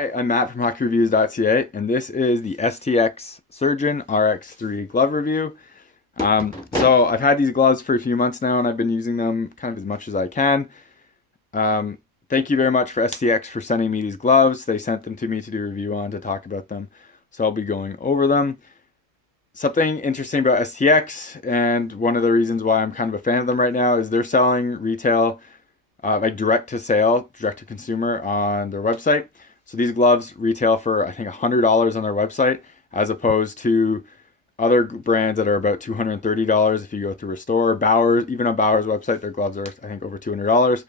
Hi, I'm Matt from HockeyReviews.ca, and this is the STX Surgeon RX3 glove review. So I've had these gloves for a few months now, and I've been using them kind of as much as I can. Thank you very much for STX for sending me these gloves. They sent them to me to do a review on, to talk about them, so I'll be going over them. Something interesting about STX, and one of the reasons why I'm kind of a fan of them right now, is they're selling retail, like direct to sale, direct to consumer on their website. So these gloves retail for, I think, $100 on their website, as opposed to other brands that are about $230 if you go through a store. Bauer's, even on Bauer's website, their gloves are, I think, over $200.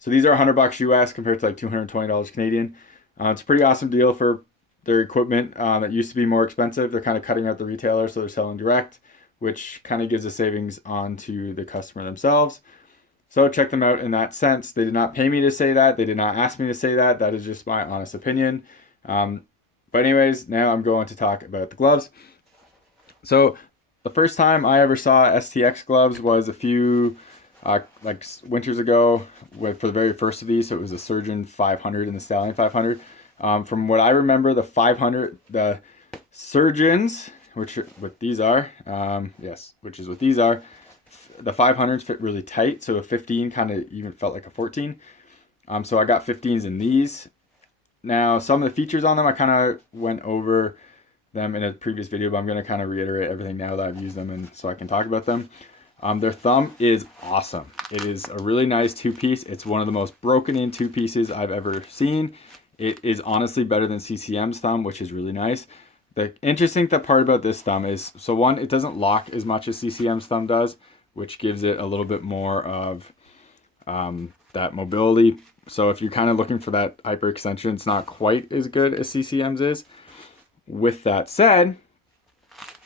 So these are $100 US compared to like $220 Canadian. It's a pretty awesome deal for their equipment that used to be more expensive. They're kind of cutting out the retailer, so they're selling direct, which kind of gives a savings onto the customer themselves. So check them out in that sense. They did not pay me to say that. They did not ask me to say that. That is just my honest opinion. But anyways, now I'm going to talk about the gloves. So the first time I ever saw STX gloves was a few like winters ago for the very first of these. So it was the Surgeon 500 and the Stallion 500. From what I remember, the 500, the Surgeons, which what these are, which is what these are, the 500s fit really tight, so a 15 kind of even felt like a 14. So I got 15s in these. Now, some of the features on them, I kind of went over them in a previous video, but I'm going to kind of reiterate everything now that I've used them, and so I can talk about them. Their thumb is awesome. It is a really nice two-piece. It's one of the most broken-in two-pieces I've ever seen. It is honestly better than CCM's thumb, which is really nice. The interesting part about this thumb is, so one, it doesn't lock as much as CCM's thumb does, which gives it a little bit more of that mobility. So if you're kind of looking for that hyperextension, it's not quite as good as CCM's is. With that said,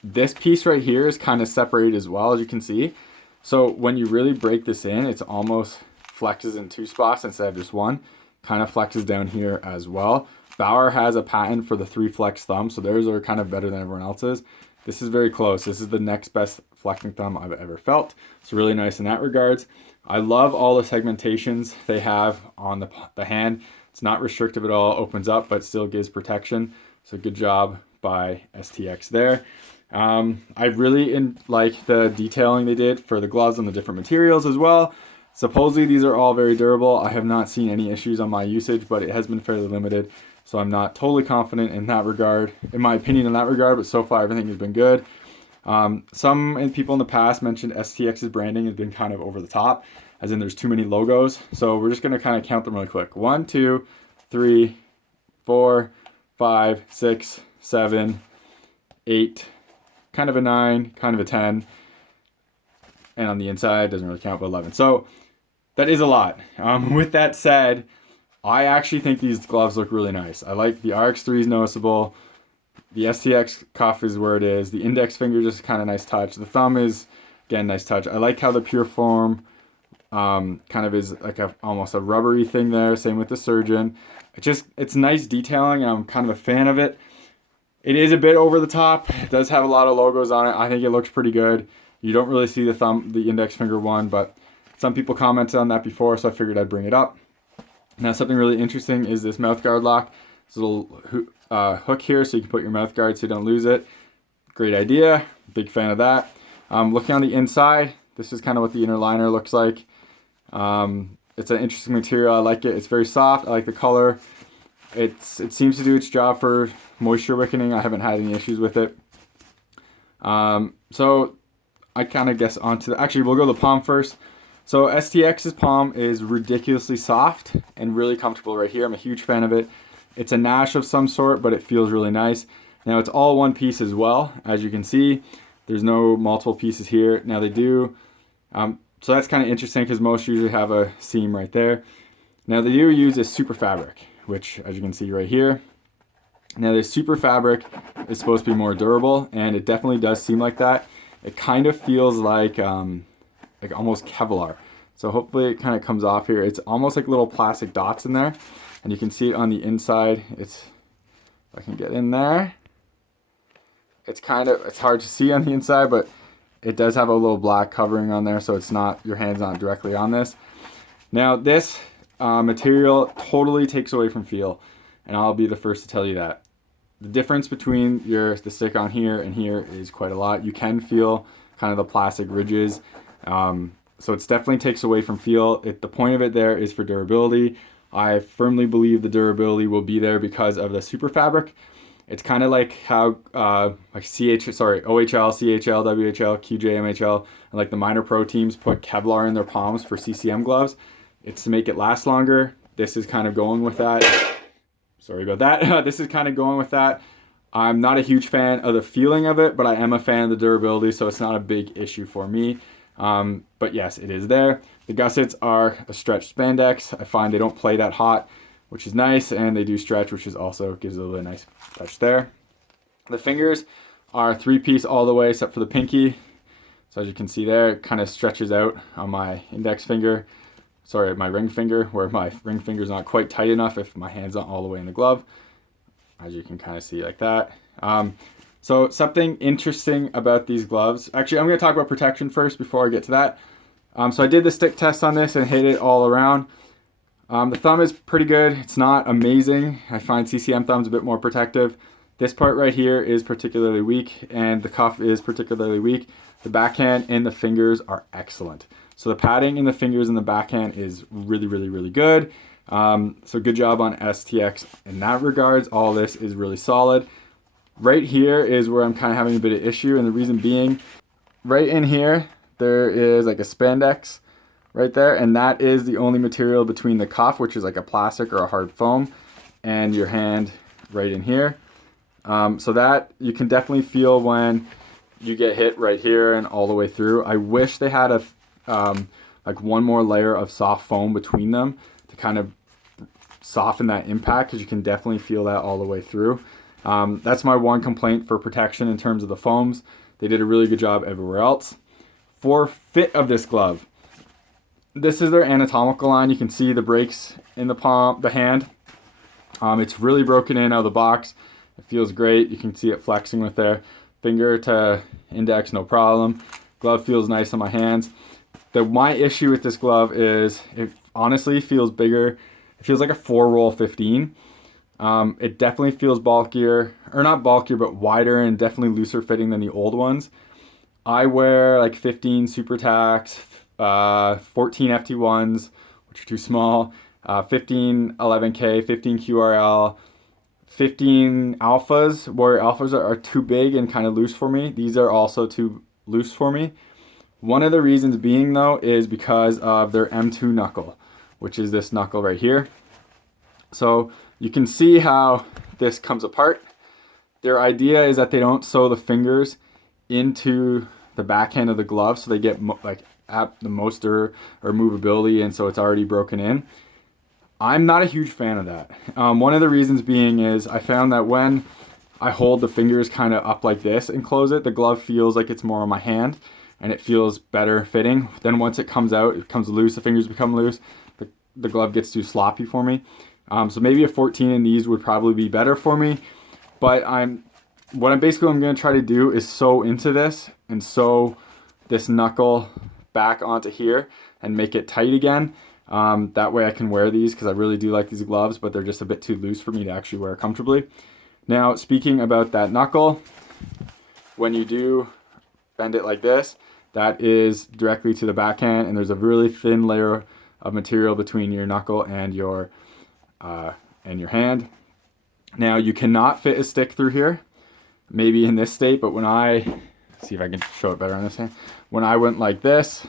this piece right here is kind of separated as well, as you can see. So when you really break this in, it's almost flexes in two spots instead of just one. Kind of flexes down here as well. Bauer has a patent for the 3 flex thumb, so theirs are kind of better than everyone else's. This is very close. This is the next best flexing thumb I've ever felt. It's really nice in that regards. I love all the segmentations they have on the hand. It's not restrictive at all, opens up, but still gives protection. So good job by STX there. I really like the detailing they did for the gloves and the different materials as well. Supposedly these are all very durable. I have not seen any issues on my usage, but it has been fairly limited. So I'm not totally confident in that regard, in my opinion in that regard, but so far everything has been good. Some people in the past mentioned STX's branding has been kind of over the top, as in there's too many logos. So we're just going to kind of count them really quick. 1, 2, 3, 4, 5, 6, 7, 8, kind of a 9, kind of a 10. And on the inside, doesn't really count, but 11. So that is a lot. With that said, I actually think these gloves look really nice. I like the RX3 is noticeable. The STX cuff is where it is. The index finger just kind of nice touch. The thumb is, again, nice touch. I like how the Pure Form kind of is like almost a rubbery thing there. Same with the Surgeon. It's nice detailing, and I'm kind of a fan of it. It is a bit over the top. It does have a lot of logos on it. I think it looks pretty good. You don't really see the index finger one, but some people commented on that before, so I figured I'd bring it up. Now, something really interesting is this mouthguard lock. This little hook here so you can put your mouthguard so you don't lose it. Great idea. Big fan of that. Looking on the inside, this is kind of what the inner liner looks like. It's an interesting material. I like it. It's very soft. I like the color. It seems to do its job for moisture wicking. I haven't had any issues with it. So I kind of guess onto actually, we'll go to the palm first. So STX's palm is ridiculously soft and really comfortable right here. I'm a huge fan of it. It's a Nash of some sort, but it feels really nice. Now it's all one piece as well, as you can see. There's no multiple pieces here. Now they do. So that's kind of interesting because most usually have a seam right there. Now they do use a Superfabric, which as you can see right here. Now the Superfabric is supposed to be more durable, and it definitely does seem like that. It kind of feels like almost Kevlar. So hopefully it kind of comes off here. It's almost like little plastic dots in there, and you can see it on the inside. If I can get in there, it's hard to see on the inside, but it does have a little black covering on there, so your hand's not directly on this. Now this material totally takes away from feel. and I'll be the first to tell you that. The difference between the stick on here and here is quite a lot. You can feel kind of the plastic ridges. So it definitely takes away from feel. The point of it there is for durability. I firmly believe the durability will be there because of the Superfabric. It's kind of like how OHL, CHL, WHL, QJ, MHL, and like the minor pro teams put Kevlar in their palms for CCM gloves. It's to make it last longer. This is kind of going with that. Sorry about that. This is kind of going with that. I'm not a huge fan of the feeling of it, but I am a fan of the durability, so it's not a big issue for me. But yes, it is there. The gussets are a stretched spandex. I find they don't play that hot, which is nice, and they do stretch, which is also gives it a really nice touch there. The fingers are 3-piece all the way except for the pinky. So as you can see there, it kind of stretches out on my index finger. Sorry, my ring finger, where my ring finger is not quite tight enough if my hand's not all the way in the glove. As you can kind of see like that. So something interesting about these gloves, actually I'm going to talk about protection first before I get to that. So I did the stick test on this and hit it all around. The thumb is pretty good. It's not amazing. I find CCM thumbs a bit more protective. This part right here is particularly weak, and the cuff is particularly weak. The backhand and the fingers are excellent. So the padding in the fingers and the backhand is really, really, really good. So good job on STX in that regards. All this is really solid. Right here is where I'm kind of having a bit of issue, and the reason being, right in here, there is like a spandex right there, and that is the only material between the cuff, which is like a plastic or a hard foam, and your hand right in here. So that you can definitely feel when you get hit right here and all the way through. I wish they had like one more layer of soft foam between them to kind of soften that impact, because you can definitely feel that all the way through. That's my one complaint for protection in terms of the foams. They did a really good job everywhere else. For fit of this glove, this is their anatomical line. You can see the breaks in the palm, the hand. It's really broken in out of the box. It feels great. You can see it flexing with their finger to index, no problem. Glove feels nice on my hands. My issue with this glove is it honestly feels bigger. It feels like a 4-roll 15. It definitely feels bulkier, or not bulkier, but wider and definitely looser fitting than the old ones. I wear like 15 Super Tacs, 14 FT1s, which are too small, 15 11K, 15 QRL, 15 Alphas. Warrior Alphas are too big and kind of loose for me. These are also too loose for me. One of the reasons being though is because of their M2 knuckle, which is this knuckle right here. So you can see how this comes apart. Their idea is that they don't sew the fingers into the backhand of the glove, so they get at the most or movability, and so it's already broken in. I'm not a huge fan of that. One of the reasons being is I found that when I hold the fingers kind of up like this and close it, the glove feels like it's more on my hand, and it feels better fitting. Then once it comes out, it comes loose, the fingers become loose, the glove gets too sloppy for me. So maybe a 14 in these would probably be better for me, but what I'm going to try to do is sew into this and sew this knuckle back onto here and make it tight again. That way I can wear these, because I really do like these gloves, but they're just a bit too loose for me to actually wear comfortably. Now, speaking about that knuckle, when you do bend it like this, that is directly to the backhand, and there's a really thin layer of material between your knuckle and your hand. Now, you cannot fit a stick through here, maybe in this state, but when I see if I can show it better on this hand, when I went like this,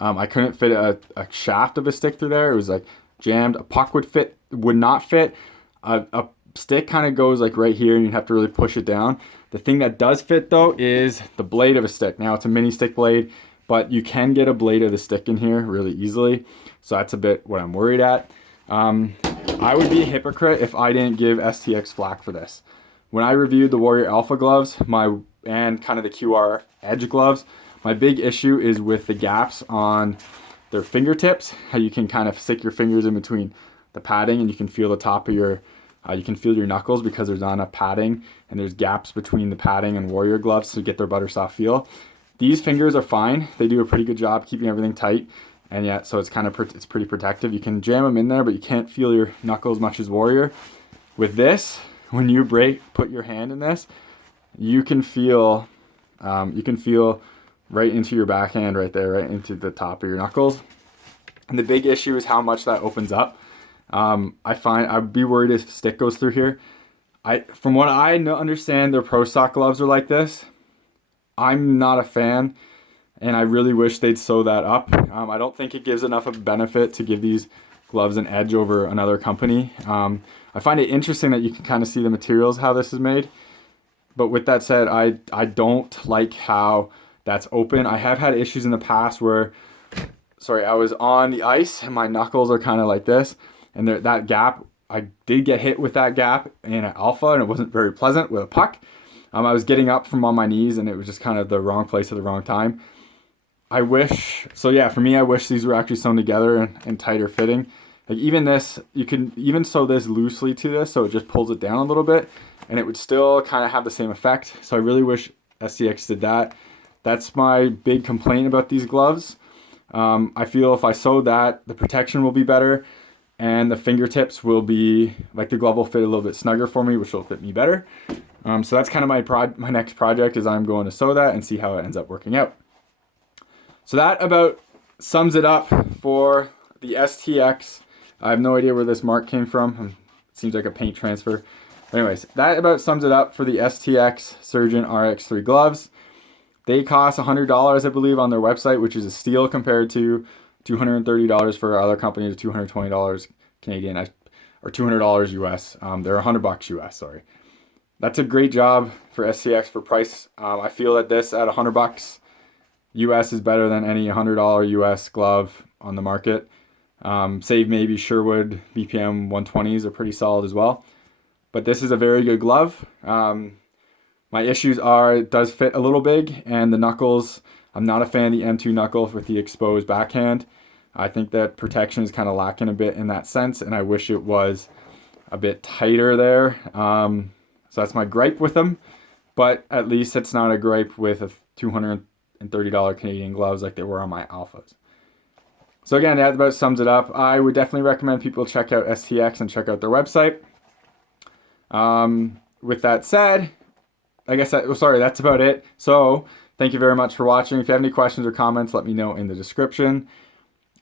I couldn't fit a shaft of a stick through there. It was like jammed. A puck would not fit. A stick kind of goes like right here, and you'd have to really push it down. The thing that does fit though is the blade of a stick. Now it's a mini stick blade, but you can get a blade of the stick in here really easily. So that's a bit what I'm worried at. I would be a hypocrite if I didn't give STX flack for this. When I reviewed the Warrior Alpha gloves, and kind of the QR Edge gloves, my big issue is with the gaps on their fingertips, how you can kind of stick your fingers in between the padding, and you can feel the top of you can feel your knuckles because there's not enough padding, and there's gaps between the padding and Warrior gloves to get their butter soft feel. These fingers are fine. They do a pretty good job keeping everything tight, and yet, so it's pretty protective. You can jam them in there, but you can't feel your knuckle as much as Warrior. With this, when you put your hand in this, you can feel right into your backhand right there, right into the top of your knuckles. And the big issue is how much that opens up. I find I'd be worried if stick goes through here. From what I understand, their Pro Stock gloves are like this. I'm not a fan, and I really wish they'd sew that up. I don't think it gives enough of a benefit to give these gloves an edge over another company. I find it interesting that you can kind of see the materials, how this is made. But with that said, I don't like how that's open. I have had issues in the past where, I was on the ice and my knuckles are kind of like this. And that gap, I did get hit with that gap in an alpha, and it wasn't very pleasant with a puck. I was getting up from on my knees, and it was just kind of the wrong place at the wrong time. For me, I wish these were actually sewn together and tighter fitting. Like even this, you can even sew this loosely to this, so it just pulls it down a little bit, and it would still kind of have the same effect. So I really wish STX did that. That's my big complaint about these gloves. I feel if I sew that, the protection will be better, and the fingertips will be, like the glove will fit a little bit snugger for me, which will fit me better. So that's kind of my next project is I'm going to sew that and see how it ends up working out. So that about sums it up for the STX. I have no idea where this mark came from. It seems like a paint transfer. Anyways, that about sums it up for the STX Surgeon RX3 gloves. They cost $100, I believe, on their website, which is a steal compared to $230 for other companies, $220 Canadian, or $200 US. They're $100 US, sorry. That's a great job for STX for price. I feel that this at $100 US is better than any $100 US glove on the market. Save maybe Sherwood BPM 120s are pretty solid as well. But this is a very good glove. My issues are it does fit a little big, and the knuckles, I'm not a fan of the M2 knuckle with the exposed backhand. I think that protection is kind of lacking a bit in that sense, and I wish it was a bit tighter there. So that's my gripe with them, but at least it's not a gripe with a $230 Canadian gloves like they were on my alphas. So again, that about sums it up. I would definitely recommend people check out STX and check out their website. With that said, that's about it. So thank you very much for watching. If you have any questions or comments, let me know in the description.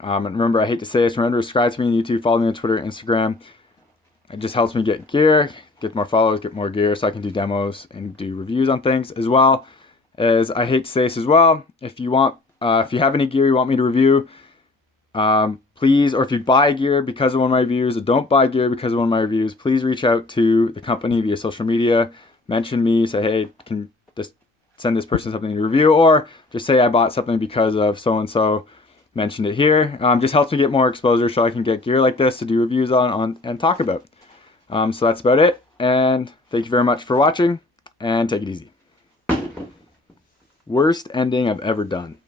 And remember, I hate to say this, remember to subscribe to me on YouTube, follow me on Twitter, Instagram. It just helps me get gear, get more followers, get more gear, so I can do demos and do reviews on things, as well as, I hate to say this as well, if you have any gear you want me to review, please, or if you buy gear because of one of my reviews, or don't buy gear because of one of my reviews, please reach out to the company via social media, mention me, say, hey, can just send this person something to review, or just say I bought something because of so-and-so, mentioned it here. Just helps me get more exposure so I can get gear like this to do reviews on and talk about. So that's about it, and thank you very much for watching, and take it easy. Worst ending I've ever done.